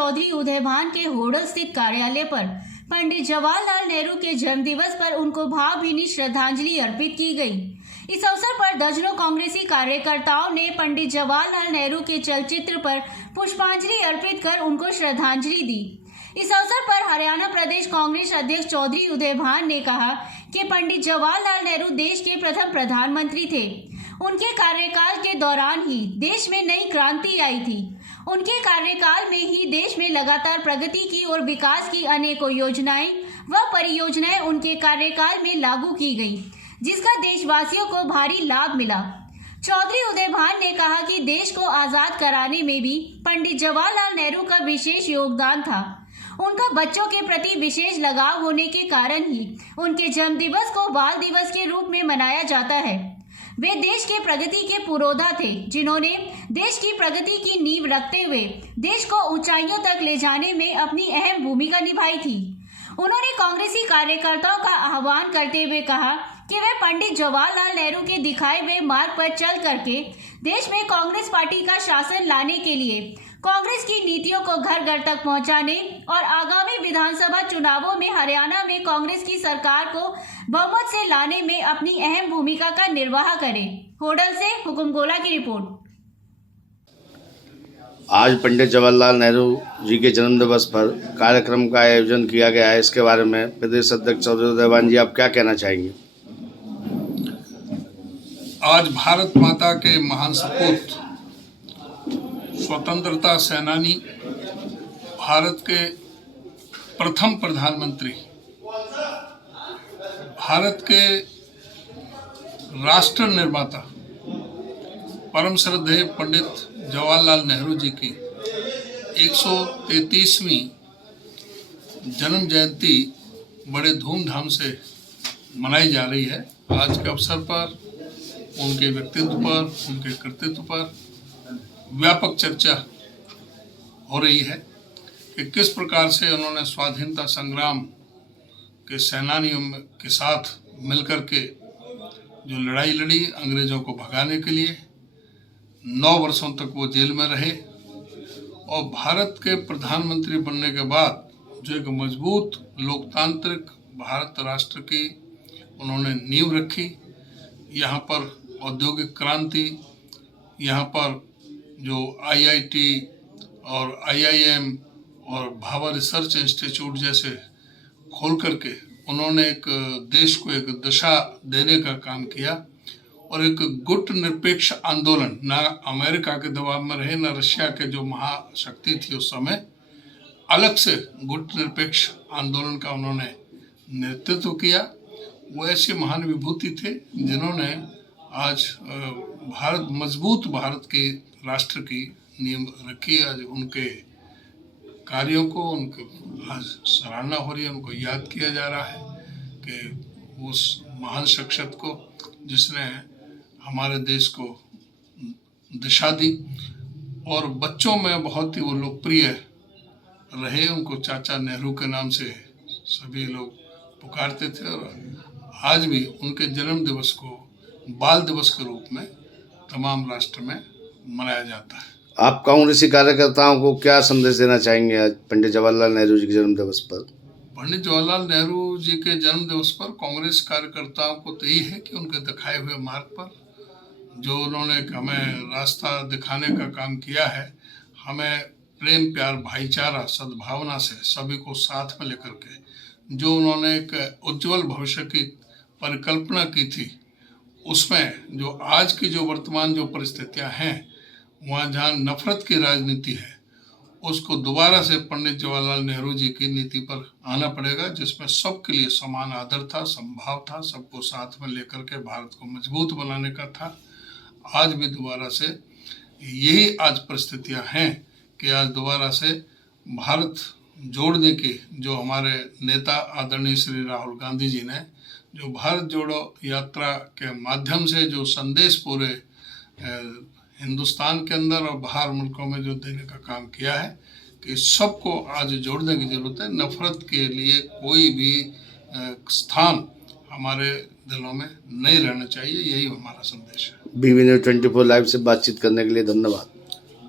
चौधरी उदयभान के होडल स्थित कार्यालय पर पंडित जवाहरलाल नेहरू के जन्मदिवस पर उनको भावभीनी श्रद्धांजलि अर्पित की गई। इस अवसर पर दर्जनों कांग्रेसी कार्यकर्ताओं ने पंडित जवाहरलाल नेहरू के चलचित्र पर पुष्पांजलि अर्पित कर उनको श्रद्धांजलि दी। इस अवसर पर हरियाणा प्रदेश कांग्रेस अध्यक्ष चौधरी उदयभान ने कहा कि पंडित जवाहरलाल नेहरू देश के प्रथम प्रधानमंत्री थे। उनके कार्यकाल के दौरान ही देश में नई क्रांति आई थी। उनके कार्यकाल में ही देश में लगातार प्रगति की और विकास की अनेकों योजनाएं व परियोजनाएं उनके कार्यकाल में लागू की गई, जिसका देशवासियों को भारी लाभ मिला। चौधरी उदयभान ने कहा कि देश को आज़ाद कराने में भी पंडित जवाहरलाल नेहरू का विशेष योगदान था। उनका बच्चों के प्रति विशेष लगाव होने के कारण ही उनके जन्मदिवस को बाल दिवस के रूप में मनाया जाता है। वे देश के प्रगति के पुरोधा थे, जिन्होंने देश की प्रगति की नींव रखते हुए देश को ऊंचाइयों तक ले जाने में अपनी अहम भूमिका निभाई थी। उन्होंने कांग्रेसी कार्यकर्ताओं का आह्वान करते हुए कहा कि वे पंडित जवाहरलाल नेहरू के दिखाए हुए मार्ग पर चल करके देश में कांग्रेस पार्टी का शासन लाने के लिए कांग्रेस की नीतियों को घर घर तक पहुंचाने और आगामी विधानसभा चुनावों में हरियाणा में कांग्रेस की सरकार को बहुमत से लाने में अपनी अहम भूमिका का निर्वाह करें। होडल से हुकुम गोला की रिपोर्ट। आज पंडित जवाहरलाल नेहरू जी के जन्म दिवस पर कार्यक्रम का आयोजन किया गया है। इसके बारे में प्रदेश अध्यक्ष चौधरी उदयभान जी, आप क्या कहना चाहेंगे? आज भारत माता के महान सपूत, स्वतंत्रता सेनानी, भारत के प्रथम प्रधानमंत्री, भारत के राष्ट्र निर्माता, परम श्रद्धेय पंडित जवाहरलाल नेहरू जी की 133वीं जन्म जयंती बड़े धूमधाम से मनाई जा रही है। आज के अवसर पर उनके व्यक्तित्व पर, उनके कृतित्व पर व्यापक चर्चा हो रही है कि किस प्रकार से उन्होंने स्वाधीनता संग्राम के सेनानियों के साथ मिलकर के जो लड़ाई लड़ी अंग्रेज़ों को भगाने के लिए। 9 वर्षों तक वो जेल में रहे और भारत के प्रधानमंत्री बनने के बाद जो एक मजबूत लोकतांत्रिक भारत राष्ट्र की उन्होंने नींव रखी। यहाँ पर औद्योगिक क्रांति, यहाँ पर जो IIT और IIM और भाभा रिसर्च इंस्टीट्यूट जैसे खोल करके उन्होंने एक देश को एक दिशा देने का काम किया और एक गुट निरपेक्ष आंदोलन, ना अमेरिका के दबाव में रहे, ना रशिया के जो महाशक्ति थी उस समय, अलग से गुट निरपेक्ष आंदोलन का उन्होंने नेतृत्व किया। वो ऐसे महान विभूति थे जिन्होंने आज मजबूत भारत के राष्ट्र की नींव रखी। आज उनके कार्यों को उनके आज सराहना हो रही है, उनको याद किया जा रहा है कि उस महान शख्सियत को जिसने हमारे देश को दिशा दी और बच्चों में बहुत ही वो लोकप्रिय रहे। उनको चाचा नेहरू के नाम से सभी लोग पुकारते थे और आज भी उनके जन्म दिवस को बाल दिवस के रूप में तमाम राष्ट्र में मनाया जाता है। आप कांग्रेसी कार्यकर्ताओं को क्या संदेश देना चाहेंगे आज पंडित जवाहरलाल नेहरू जी के जन्म दिवस पर? पंडित जवाहरलाल नेहरू जी के जन्म दिवस पर कांग्रेस कार्यकर्ताओं को तो यही है कि उनके दिखाए हुए मार्ग पर जो उन्होंने हमें रास्ता दिखाने का काम किया है, हमें प्रेम, प्यार, भाईचारा, सद्भावना से सभी को साथ में लेकर के जो उन्होंने एक उज्जवल भविष्य की परिकल्पना की थी, उसमें जो आज की जो वर्तमान जो परिस्थितियां हैं, वहाँ जहाँ नफरत की राजनीति है, उसको दोबारा से पंडित जवाहरलाल नेहरू जी की नीति पर आना पड़ेगा, जिसमें सबके लिए समान आदर था, संभाव था, सबको साथ में लेकर के भारत को मजबूत बनाने का था। आज भी दोबारा से यही आज परिस्थितियां हैं कि आज दोबारा से भारत जोड़ने की जो हमारे नेता आदरणीय श्री राहुल गांधी जी ने जो भारत जोड़ो यात्रा के माध्यम से जो संदेश पूरे हिंदुस्तान के अंदर और बाहर मुल्कों में जो देने का काम किया है कि सबको आज जोड़ने की जरूरत है। नफरत के लिए कोई भी स्थान हमारे दिलों में नहीं रहना चाहिए, यही हमारा संदेश है। BB News 24 लाइव से बातचीत करने के लिए धन्यवाद।